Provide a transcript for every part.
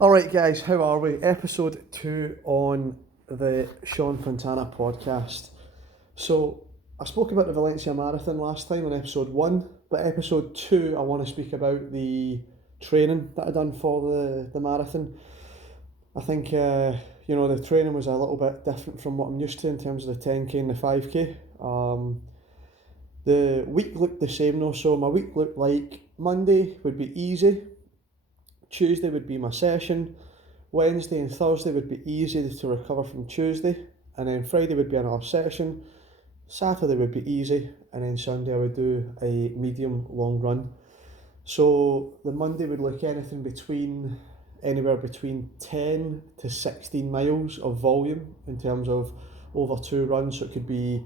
Alright guys, how are we? Episode 2 on the Fontana podcast. So, I spoke about the Valencia Marathon last time in episode 1, but episode 2 I want to speak about the training that I done for the marathon. I think, the training was a little bit different from what I'm used to in terms of the 10k and the 5k. The week looked the same though, so my week looked like Monday would be easy, Tuesday would be my session, Wednesday and Thursday would be easy to recover from Tuesday, and then Friday would be another session. Saturday would be easy, and then Sunday I would do a medium long run. So the Monday would look anywhere between 10 to 16 miles of volume in terms of over two runs. So it could be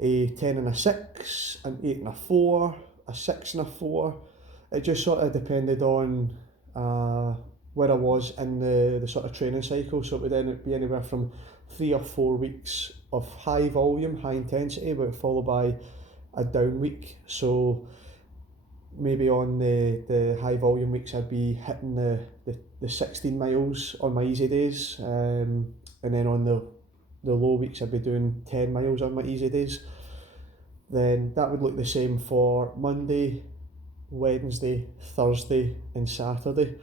a 10 and a 6, an 8 and a 4, a 6 and a 4. It just sort of depended on where I was in the sort of training cycle. So it would then be anywhere from 3 or 4 weeks of high volume, high intensity, but followed by a down week. So maybe on the high volume weeks I'd be hitting the 16 miles on my easy days, and then on the low weeks I'd be doing 10 miles on my easy days. Then that would look the same for Monday, Wednesday, Thursday and Saturday.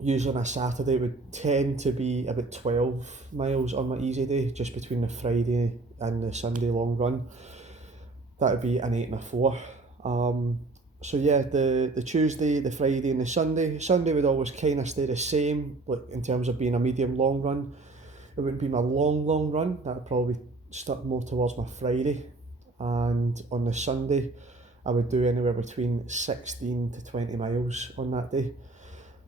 Usually on a Saturday it would tend to be about 12 miles on my easy day, just between the Friday and the Sunday long run. That would be an 8 and a 4. So yeah, the Tuesday, the Friday and the Sunday would always kind of stay the same, like in terms of being a medium long run. It wouldn't be my long run, that would probably stuck more towards my Friday. And on the Sunday I would do anywhere between 16 to 20 miles on that day.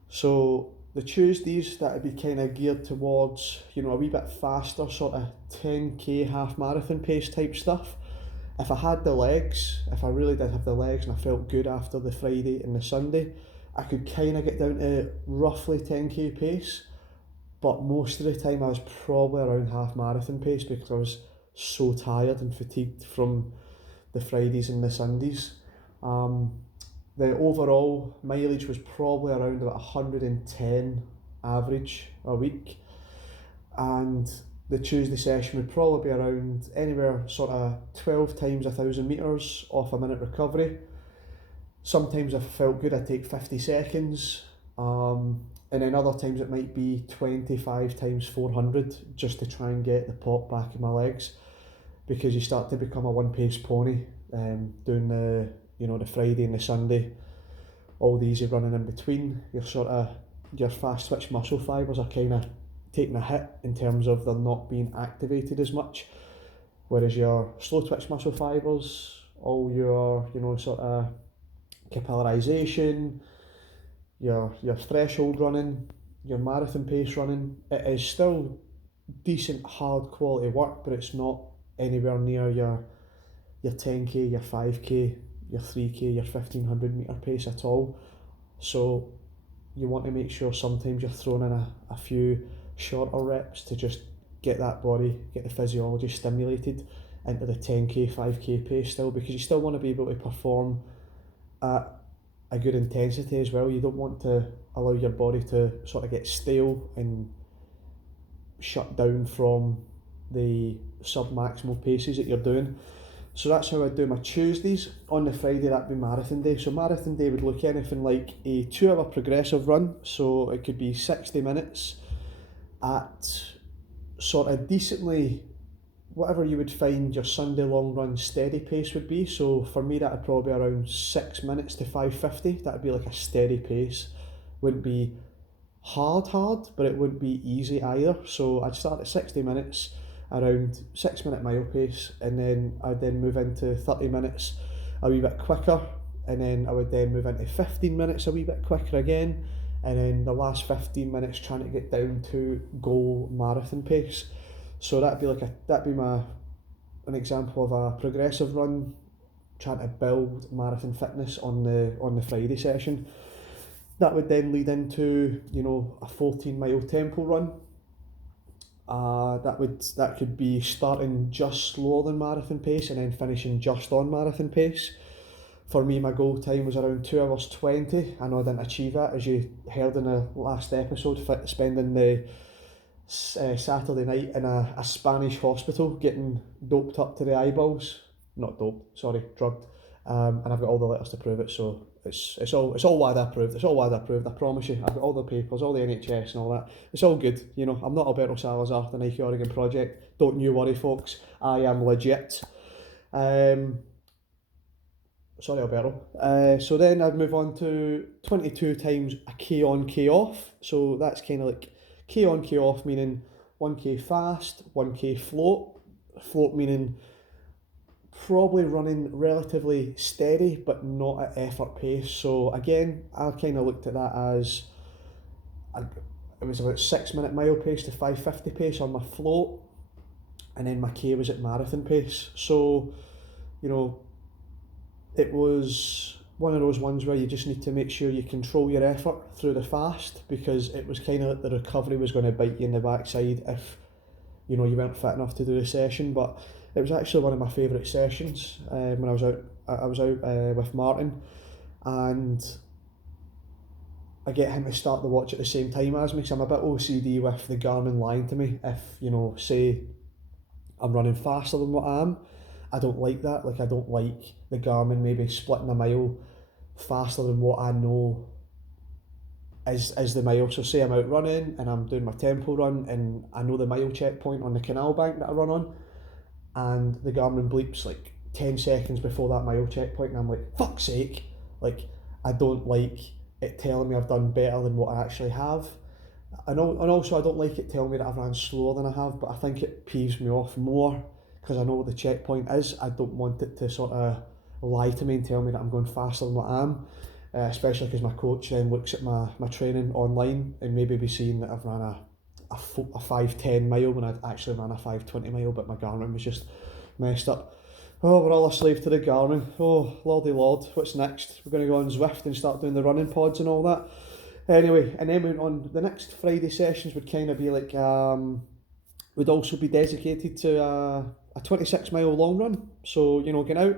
So the Tuesdays, that would be kind of geared towards, a wee bit faster, sort of 10k half marathon pace type stuff. If I had the legs, if I really did have the legs and I felt good after the Friday and the Sunday, I could kind of get down to roughly 10k pace. But most of the time I was probably around half marathon pace because I was so tired and fatigued from the Fridays and the Sundays. The overall mileage was probably around about 110 average a week, and the Tuesday session would probably be around anywhere sort of 12 times 1,000 metres off a minute recovery. Sometimes if I felt good I'd take 50 seconds, and then other times it might be 25 times 400 just to try and get the pop back in my legs, because you start to become a one pace pony, doing the Friday and the Sunday, all the easy running in between. Your fast twitch muscle fibres are kind of taking a hit in terms of they're not being activated as much, whereas your slow twitch muscle fibres, all your sort of capillarization, your threshold running, your marathon pace running, it is still decent hard quality work, but it's not anywhere near your 10k, your 5k, your 3k, your 1500 metre pace at all. So you want to make sure sometimes you're throwing in a few shorter reps to just get that body, get the physiology stimulated into the 10k, 5k pace still, because you still want to be able to perform at a good intensity as well. You don't want to allow your body to sort of get stale and shut down from the sub-maximal paces that you're doing. So that's how I do my Tuesdays. On the Friday, that'd be marathon day. So marathon day would look anything like a 2 hour progressive run. So it could be 60 minutes at sort of decently, whatever you would find your Sunday long run steady pace would be. So for me, that'd probably be around 6 minutes to 5:50. That'd be like a steady pace. Wouldn't be hard, but it wouldn't be easy either. So I'd start at 60 minutes, around 6 minute mile pace, and then I'd then move into 30 minutes a wee bit quicker, and then I would then move into 15 minutes a wee bit quicker again, and then the last 15 minutes trying to get down to goal marathon pace. So that'd be an example of a progressive run, trying to build marathon fitness on the Friday session. That would then lead into a 14-mile tempo run. That could be starting just slower than marathon pace and then finishing just on marathon pace. For me, my goal time was around 2 hours 20. I know I didn't achieve that, as you heard in the last episode, spending the Saturday night in a Spanish hospital getting doped up to the eyeballs. Not doped, sorry, drugged. And I've got all the letters to prove it, so it's all WADA approved. It's all WADA approved, I promise you. I've got all the papers, all the NHS and all that. It's all good, you know. I'm not Alberto Salazar, the Nike Oregon Project. Don't you worry, folks. I am legit. Sorry, Alberto. So then I'd move on to 22 times a K on, K off. So that's kind of like K on, K off, meaning 1K fast, 1K float. Float meaning probably running relatively steady, but not at effort pace. So again, I kind of looked at that as it was about 6 minute mile pace to 550 pace on my float, and then my K was at marathon pace. So, you know, it was one of those ones where you just need to make sure you control your effort through the fast, because it was kind of like the recovery was going to bite you in the backside if, you know, you weren't fit enough to do the session. But it was actually one of my favourite sessions when I was out with Martin, and I get him to start the watch at the same time as me, because I'm a bit OCD with the Garmin lying to me. If, you know, say I'm running faster than what I am, I don't like that. Like, I don't like the Garmin maybe splitting a mile faster than what I know is the mile. So say I'm out running and I'm doing my tempo run and I know the mile checkpoint on the canal bank that I run on, and the Garmin bleeps like 10 seconds before that mile checkpoint, and I'm like, fuck's sake. Like, I don't like it telling me I've done better than what I actually have. And also I don't like it telling me that I've ran slower than I have, but I think it peeves me off more because I know what the checkpoint is. I don't want it to sort of lie to me and tell me that I'm going faster than what I am, especially because my coach then looks at my training online and maybe be seeing that I've ran a 5:10 mile when I'd actually ran a 5:20 mile, but my Garmin was just messed up. Oh, we're all a slave to the Garmin. Oh, lordy lord, what's next? We're going to go on Zwift and start doing the running pods and all that. Anyway, and then we went on, the next Friday sessions would kind of be like, would also be dedicated to a 26 mile long run. So, you know, getting out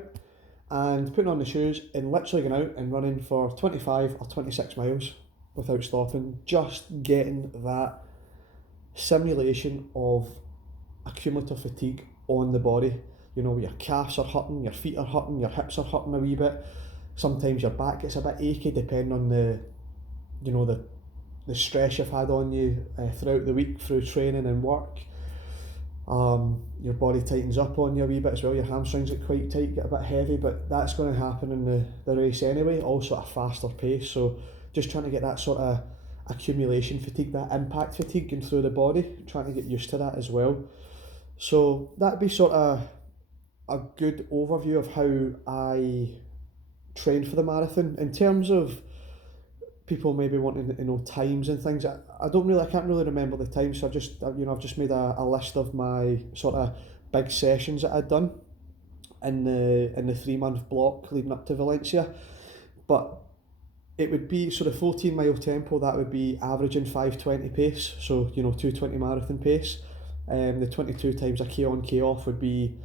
and putting on the shoes and literally going out and running for 25 or 26 miles without stopping, just getting that simulation of accumulative fatigue on the body. You know, your calves are hurting, your feet are hurting, your hips are hurting a wee bit. Sometimes your back gets a bit achy depending on the stress you've had on you throughout the week through training and work. Your body tightens up on you a wee bit as well. Your hamstrings get quite tight, get a bit heavy, but that's going to happen in the race anyway, also at a faster pace. So just trying to get that sort of accumulation fatigue, that impact fatigue going through the body, trying to get used to that as well. So that'd be sort of a good overview of how I train for the marathon. In terms of people maybe wanting to know times and things, I can't really remember the times, so I've just made a list of my sort of big sessions that I'd done in the 3-month block leading up to Valencia. But it would be sort of 14 mile tempo, that would be averaging 5:20 pace, so, you know, 2:20 marathon pace. The 22 times a K on, K off would be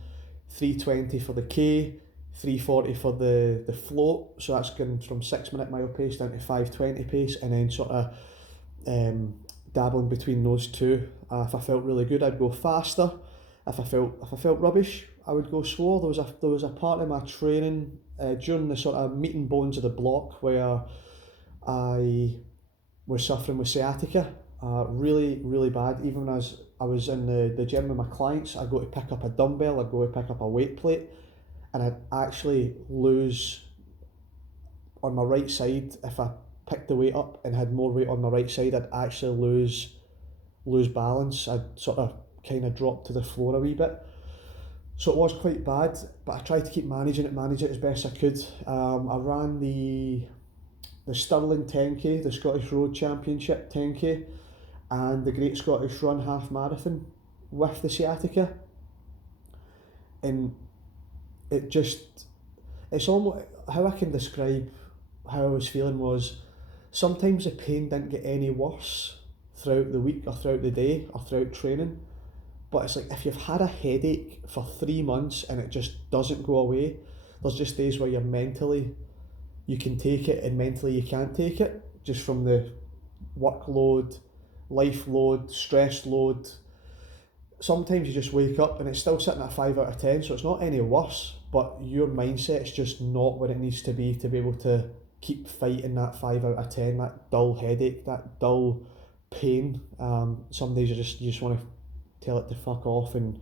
3:20 for the K, 3:40 for the float, so that's going from 6-minute mile pace down to 5:20 pace, and then sort of dabbling between those two. If I felt really good, I'd go faster. If I felt rubbish, I would go slower. There was a part of my training during the sort of meat and bones of the block where I was suffering with sciatica, really, really bad. Even as I was in the gym with my clients, I'd go to pick up a dumbbell, I'd go to pick up a weight plate, and I'd actually lose on my right side. If I picked the weight up and had more weight on my right side, I'd actually lose balance. I'd sort of kind of drop to the floor a wee bit. So it was quite bad, but I tried to keep manage it as best I could. I ran the Stirling 10k, the Scottish Road Championship 10k, and the Great Scottish Run half marathon with the sciatica, and it's almost, how I can describe how I was feeling was, sometimes the pain didn't get any worse throughout the week or throughout the day or throughout training, but it's like if you've had a headache for 3 months and it just doesn't go away, there's just days where you're mentally, you can take it and mentally you can't take it, just from the workload, life load, stress load. Sometimes you just wake up and it's still sitting at a 5 out of 10, so it's not any worse, but your mindset's just not where it needs to be able to keep fighting that 5 out of 10, that dull headache, that dull pain. Some days you just want to tell it to fuck off and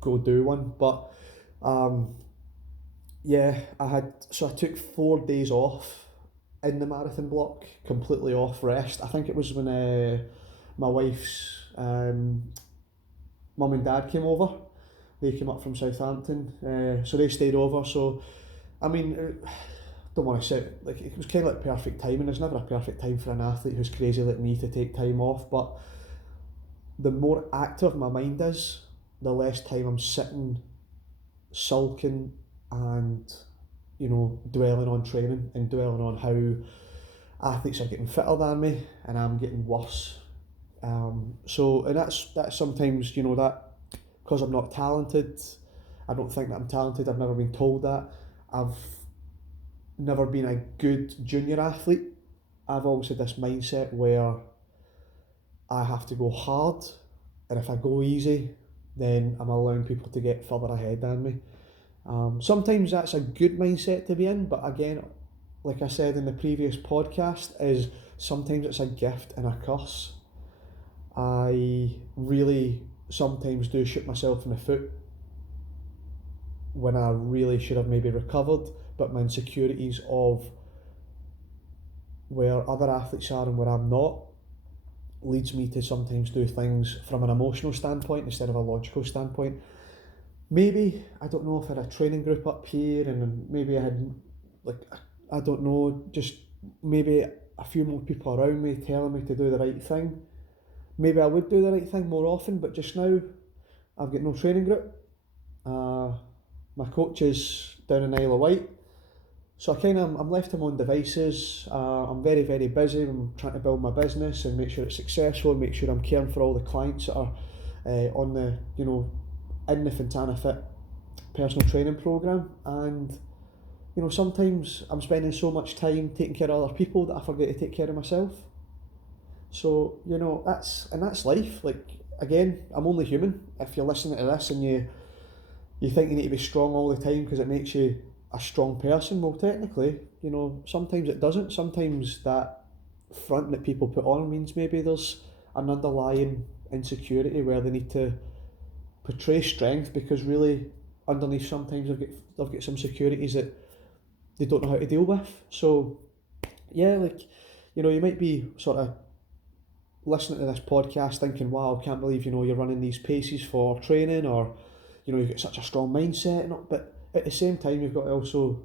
go do one. But yeah, I took 4 days off in the marathon block, completely off rest. I think it was when my wife's mum and dad came over. They came up from Southampton, so they stayed over. So I mean, don't want to say like it was kind of like perfect timing. There's never a perfect time for an athlete who's crazy like me to take time off, but the more active my mind is, the less time I'm sitting sulking and, you know, dwelling on training and dwelling on how athletes are getting fitter than me and I'm getting worse. And that's sometimes, you know, that because I'm not talented, I don't think that I'm talented. I've never been told that. I've never been a good junior athlete. I've always had this mindset where I have to go hard, and if I go easy, then I'm allowing people to get further ahead than me. Sometimes that's a good mindset to be in, but again, like I said in the previous podcast, is sometimes it's a gift and a curse. I really sometimes do shoot myself in the foot when I really should have maybe recovered, but my insecurities of where other athletes are and where I'm not leads me to sometimes do things from an emotional standpoint instead of a logical standpoint. Maybe, I don't know if I had a training group up here and maybe I had, like, I don't know, just maybe a few more people around me telling me to do the right thing. Maybe I would do the right thing more often, but just now I've got no training group. My coach is down in Isle of Wight, so I'm left to my own devices. I'm very, very busy. I'm trying to build my business and make sure it's successful and make sure I'm caring for all the clients that are on the, you know, in the Fontana Fit personal training program. And, you know, sometimes I'm spending so much time taking care of other people that I forget to take care of myself. So, you know, that's life. Like, again, I'm only human. If you're listening to this and you think you need to be strong all the time because it makes you a strong person, well, technically, you know, sometimes it doesn't. Sometimes that front that people put on means maybe there's an underlying insecurity where they need to portray strength because really underneath sometimes they've got some securities that they don't know how to deal with. So yeah, like, you know, you might be sort of listening to this podcast thinking, wow, I can't believe, you know, you're running these paces for training, or, you know, you've got such a strong mindset. But at the same time, you've got to also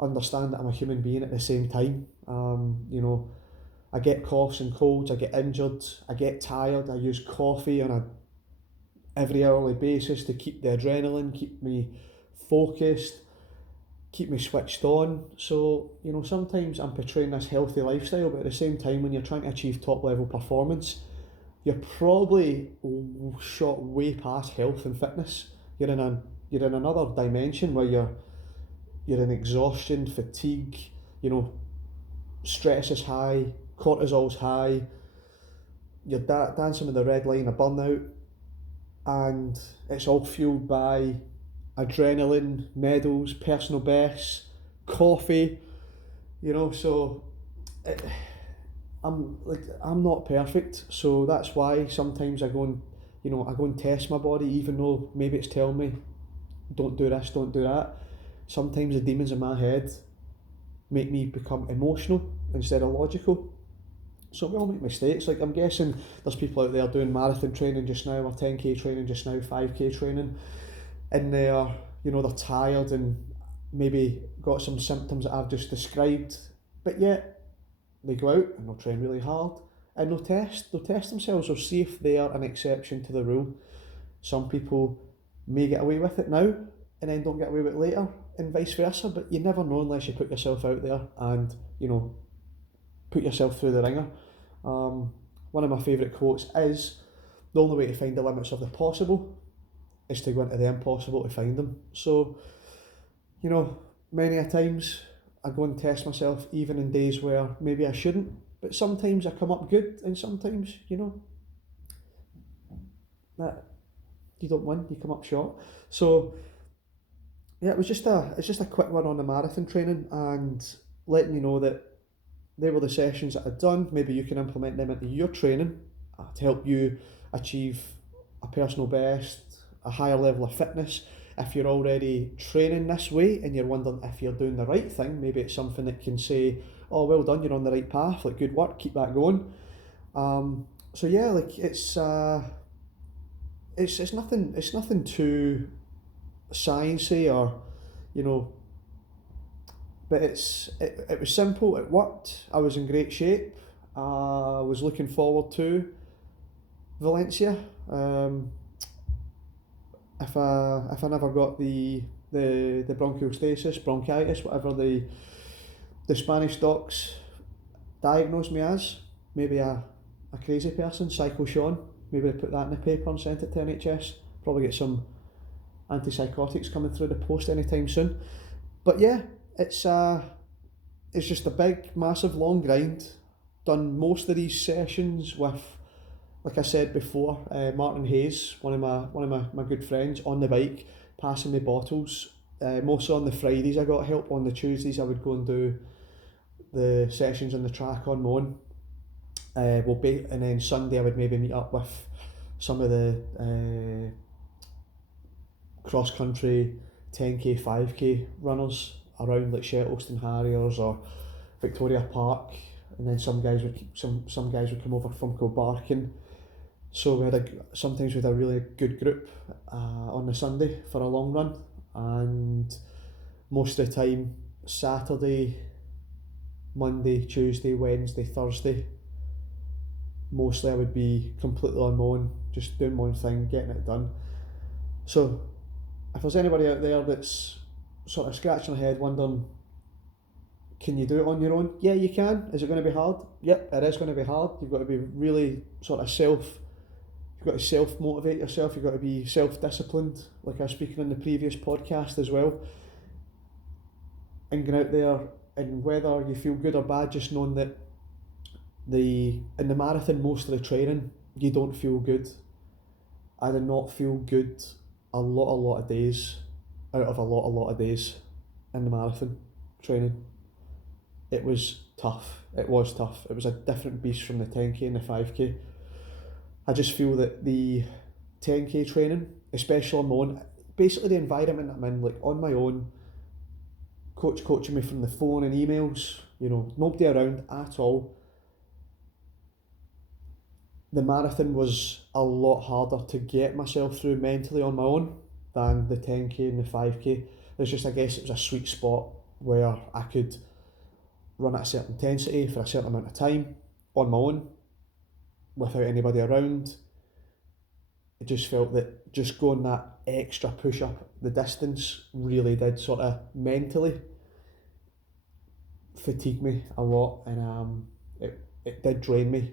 understand that I'm a human being at the same time. You know, I get coughs and colds, I get injured, I get tired, I use coffee on a every hourly basis to keep the adrenaline, keep me focused, keep me switched on. So, you know, sometimes I'm portraying this healthy lifestyle, but at the same time, when you're trying to achieve top level performance, you're probably shot way past health and fitness. You're in another dimension where you're in exhaustion, fatigue, you know, stress is high, cortisol's high, you're dancing with the red line of burnout, and it's all fueled by adrenaline, medals, personal bests, coffee, you know. So I'm not perfect, so that's why sometimes I go and test my body, even though maybe it's telling me don't do this, don't do that. Sometimes the demons in my head make me become emotional instead of logical. So we all make mistakes. Like, I'm guessing there's people out there doing marathon training just now, or 10k training just now, 5k training, and they're tired and maybe got some symptoms that I've just described, but yet they go out and they'll train really hard and they'll test themselves or see if they are an exception to the rule. Some people may get away with it now and then don't get away with it later, and vice versa, but you never know unless you put yourself out there and, you know, put yourself through the ringer. One of my favourite quotes is, the only way to find the limits of the possible is to go into the impossible to find them. So, you know, many a times I go and test myself, even in days where maybe I shouldn't, but sometimes I come up good, and sometimes, that you don't win, you come up short. So yeah, it's just a quick one on the marathon training, and letting you know that they were the sessions that I'd done. Maybe you can implement them into your training to help you achieve a personal best, a higher level of fitness. If you're already training this way and you're wondering if you're doing the right thing, maybe it's something that can say, "Oh, well done, you're on the right path. Like, good work, keep that going." So yeah, like it's nothing too sciencey or you know but it was simple. It worked. I was in great shape. I was looking forward to Valencia. If I never got the bronchitis, whatever the Spanish docs diagnosed me as, maybe a crazy person, Psycho Sean. Maybe they put that in the paper and sent it to NHS. Probably get some antipsychotics coming through the post anytime soon. But yeah, it's it's just a big, massive, long grind. Done most of these sessions with, like I said before, Martin Hayes, one of my good friends, on the bike, passing me bottles. Mostly on the Fridays I got help. On the Tuesdays I would go and do the sessions on the track on my own. And then Sunday I would maybe meet up with some of the cross country 10k, 5k runners around, like Shettleston Harriers or Victoria Park, and then some guys would come over from Kilbarkin. So sometimes we had a really good group on the Sunday for a long run, and most of the time Saturday, Monday, Tuesday, Wednesday, Thursday, mostly I would be completely on my own, just doing my own thing, getting it done. So if there's anybody out there that's sort of scratching their head wondering, can you do it on your own? Yeah, you can. Is it going to be hard? Yep, it is going to be hard. You've got to be really sort of you've got to self-motivate yourself. You've got to be self-disciplined, like I was speaking in the previous podcast as well. And going out there, and whether you feel good or bad, just knowing that in the marathon, most of the training, you don't feel good. I did not feel good a lot of days out of a lot of days in the marathon training. It was tough. It was tough. It was a different beast from the 10k and the 5k. I just feel that the 10k training, especially on my own, basically the environment I'm in, like on my own, coaching me from the phone and emails, nobody around at all. The marathon was a lot harder to get myself through mentally on my own than the 10k and the 5k. I guess it was a sweet spot where I could run at a certain intensity for a certain amount of time on my own without anybody around. It just felt that just going that extra push up the distance really did sort of mentally fatigue me a lot, and it did drain me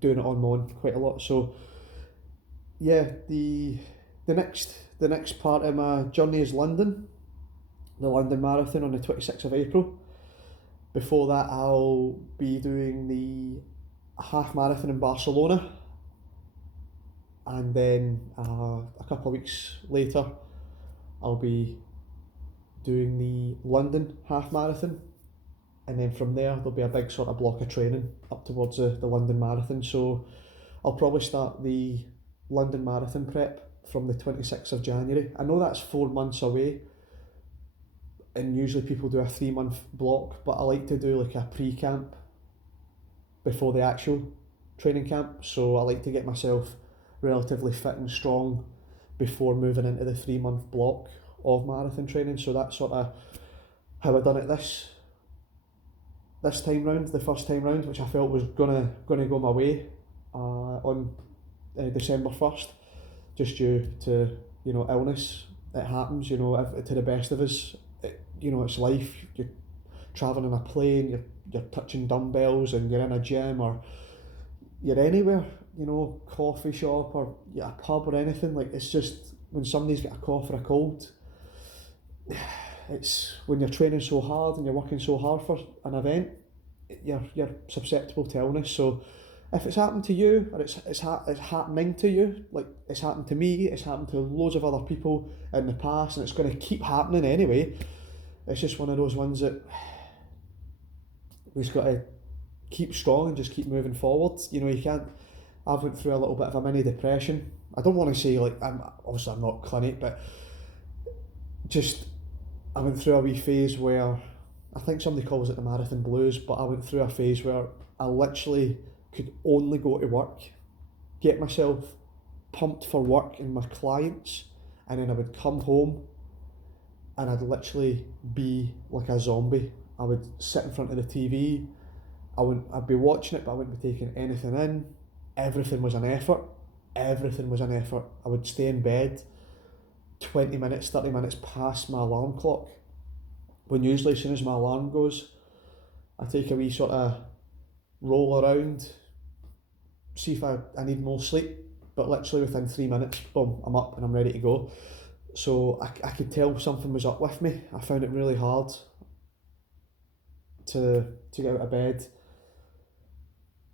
doing it on my own quite a lot. So yeah, the next part of my journey is London, the London Marathon on the 26th of April. Before that, I'll be doing the half marathon in Barcelona, and then a couple of weeks later I'll be doing the London half marathon, and then from there there'll be a big sort of block of training up towards the London Marathon. So I'll probably start the London Marathon prep from the 26th of January. I know that's 4 months away, and usually people do a 3-month block, but I like to do like a pre-camp before the actual training camp. So I like to get myself relatively fit and strong before moving into the 3-month block of marathon training. So that's sort of how I done it this time round, the first time round, which I felt was gonna go my way on December 1st, just due to illness. It happens, to the best of us. It's life. You're travelling in a plane, you're touching dumbbells, and you're in a gym, or you're anywhere, coffee shop or a pub or anything. Like, it's just when somebody's got a cough or a cold, it's when you're training so hard and you're working so hard for an event, you're susceptible to illness. So if it's happened to you, or it's happening to you, like it's happened to me, it's happened to loads of other people in the past, and it's going to keep happening anyway. It's just one of those ones that we've just got to keep strong and just keep moving forward. You know, you can't. I've went through a little bit of a mini depression. I don't want to say like I'm not clinic, but just I went through a wee phase where I think somebody calls it the marathon blues, but I went through a phase where I literally could only go to work, get myself pumped for work and my clients, and then I would come home and I'd literally be like a zombie. I would sit in front of the TV, I'd be watching it, but I wouldn't be taking anything in. Everything was an effort. Everything was an effort. I would stay in bed 20 minutes, 30 minutes past my alarm clock. When usually as soon as my alarm goes, I take a wee sort of roll around, see if I need more sleep, but literally within 3 minutes, boom, I'm up and I'm ready to go. So I could tell something was up with me. I found it really hard to get out of bed.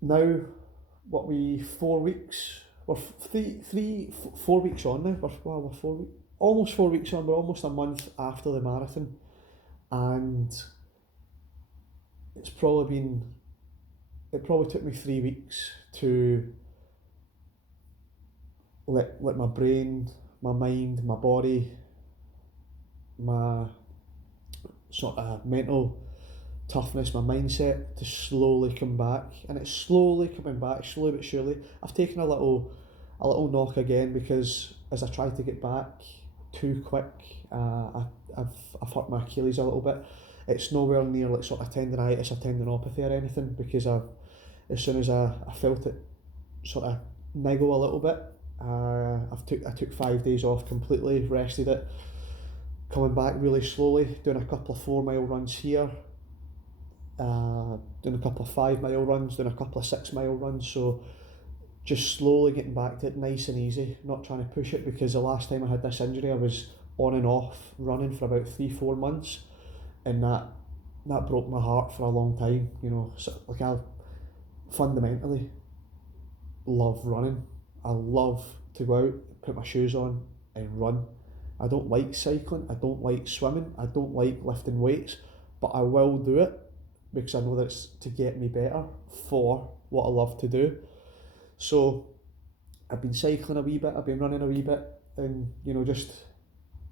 Now, 4 weeks? We're 4 weeks on now. We're 4 weeks, almost 4 weeks on. We're almost a month after the marathon, and it probably took me 3 weeks to let my brain, my mind, my body, my sort of mental toughness, my mindset to slowly come back. And it's slowly coming back, slowly but surely. I've taken a little knock again because as I tried to get back too quick, I've hurt my Achilles a little bit. It's nowhere near like sort of tendonitis or tendinopathy or anything, because as soon as I felt it sort of niggle a little bit, I took 5 days off completely, rested it, coming back really slowly, doing a couple of 4 mile runs here, doing a couple of 5 mile runs, doing a couple of 6 mile runs. So just slowly getting back to it, nice and easy, not trying to push it, because the last time I had this injury I was on and off running for about 3-4 months, and that broke my heart for a long time. You know, so like I fundamentally love running. I love to go out, put my shoes on and run. I don't like cycling, I don't like swimming, I don't like lifting weights, but I will do it because I know that it's to get me better for what I love to do. So I've been cycling a wee bit, I've been running a wee bit, and you know, just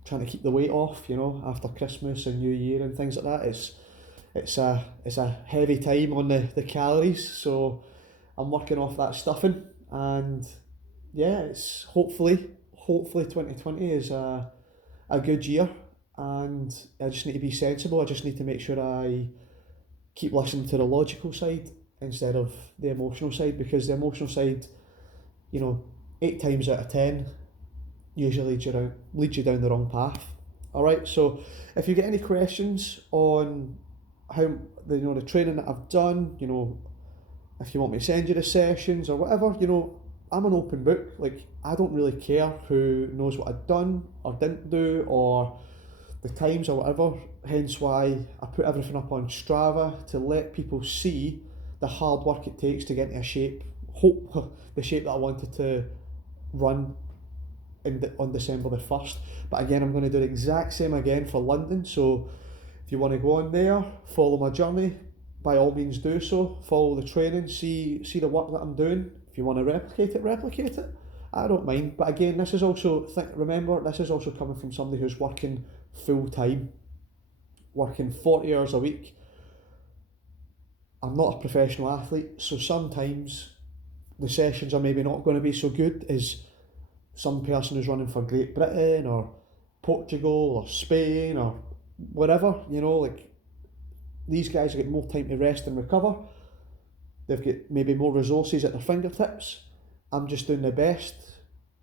trying to keep the weight off, you know, after Christmas and New Year and things like that. It's a heavy time on the calories, so I'm working off that stuffing, and yeah, it's hopefully 2020 is a good year, and I just need to be sensible. I just need to make sure I keep listening to the logical side instead of the emotional side, because the emotional side, you know, 8 times out of 10 usually leads you down the wrong path. Alright, so if you get any questions on how the training that I've done, you know, if you want me to send you the sessions or whatever, you know, I'm an open book. Like, I don't really care who knows what I've done or didn't do or the times or whatever, hence why I put everything up on Strava, to let people see the hard work it takes to get into a shape, the shape that I wanted to run on December the 1st. But again, I'm going to do the exact same again for London, so if you want to go on there, follow my journey, by all means do so, follow the training, see the work that I'm doing. If you want to replicate it, I don't mind. But again, this is also, remember, this is also coming from somebody who's working full time, working 40 hours a week. I'm not a professional athlete, so sometimes the sessions are maybe not going to be so good as some person who's running for Great Britain or Portugal or Spain or whatever. You know, like, these guys get more time to rest and recover. They've got maybe more resources at their fingertips. I'm just doing the best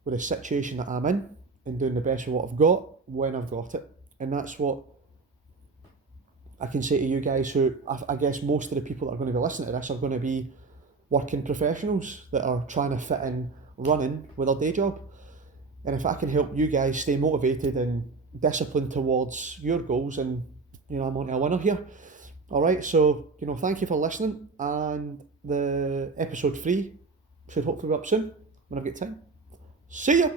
with the situation that I'm in and doing the best with what I've got when I've got it. And that's what I can say to you guys, who I guess most of the people that are going to be listening to this are going to be working professionals that are trying to fit in running with their day job. And if I can help you guys stay motivated and disciplined towards your goals, and I'm on to a winner here. All right, so thank you for listening, and the episode 3 should hopefully be up soon when I've got time. See ya.